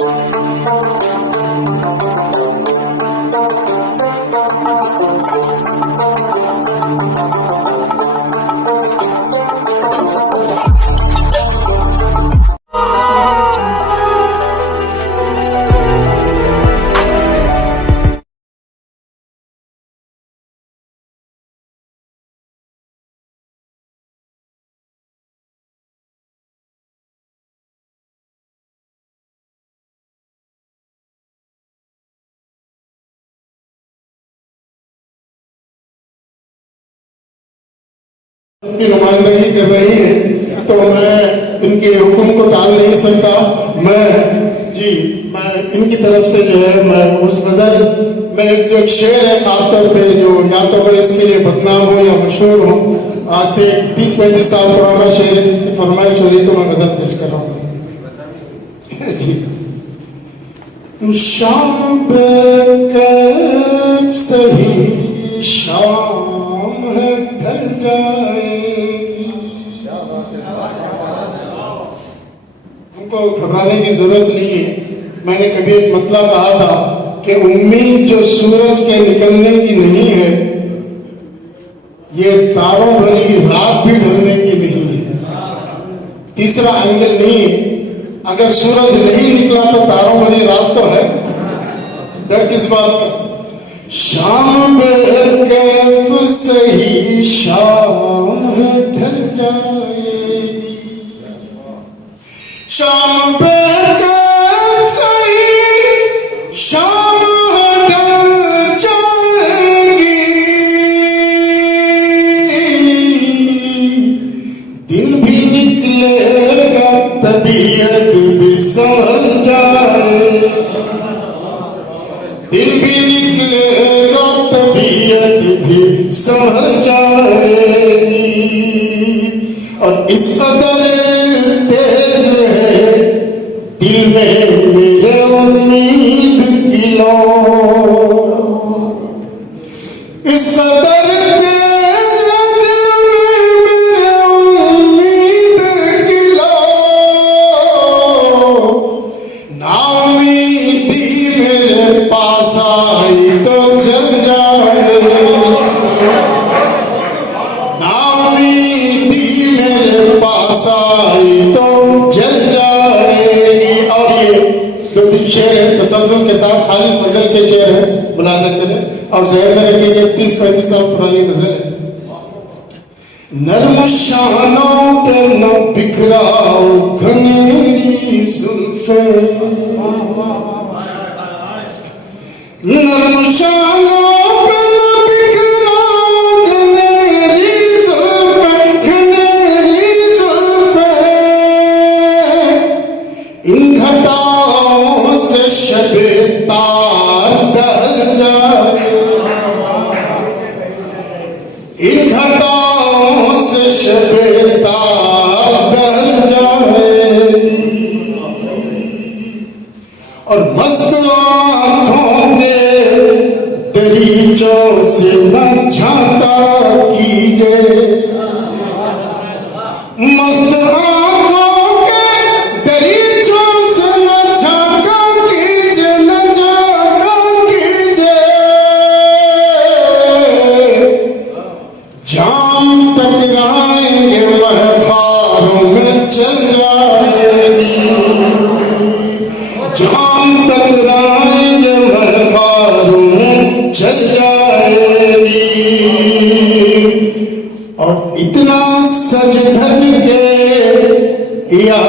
की नुमाइंदगी कर रही है, तो मैं इनके हुक्म को टाल नहीं सकता। मैं इनकी तरफ से जो है मैं उस गजल में जो एक शेर है खासतौर पे, जो या तो मैं इसके लिए बदनाम हूँ या मशहूर हूँ, आज से 30-35 साल पुराना शेर है जिसकी फरमाइश हो रही, तो मैं गजल पेश कर रहा हूँ जी। शाम बेकैफ सही शाम है ढल जाएगी। हमको घबराने की जरूरत नहीं है। मैंने कभी एक मतलब कहा था कि उम्मीद जो सूरज के निकलने की नहीं है, ये तारों भरी रात भी ढलने की नहीं है। तीसरा एंगल नहीं है, अगर सूरज नहीं निकला तो तारों भरी रात तो है। डर किस बात का? शाम बेकैफ सही शाम ढल जाएगी। शाम बेकैफ सही शाम ढल जाएगी। दिन भी निकलेगा तबीयत भी संभल जाएगी। दिन भी निकलेगा तबीयत भी संभल जाएगी। और इस कदर तेज है दिल में मेरे उम्मीद की लो। इस कदर तेज है दिल में मेरे उम्मीद की लो। नाउमीदी मेरे पास आई तो जल जाएगी। नाउमीदी मेरे पास आई तो जल जाएगी। और ये दो तीन शेर है तसल्जुल के साथ, खालिद गजल के शेर है, मुलाज़ा करें और ज़हन में रखिए 30-35 साल पुरानी गजल है। नर्म शानों पे न बिखराओ घनेरी जुल्फे। नर्म शानों पे न बिखराओ घनेरी जुल्फे, घनेरी जुल्फे। इन घटाओं से शबे तार ढल जाए। इन घटाओं से शबे तार ढल जाएगी। और मस्त आँखों के दरीचों से न झांका कीजिए। मस्त आँखों के दरीचों से न झांका कीजिए, न झांका कीजिए। जाम टकराएंगे महफारों में चल जाएगी। जाम टकराएंगे महफारों में चल जाएगी। और इतना सज धज के या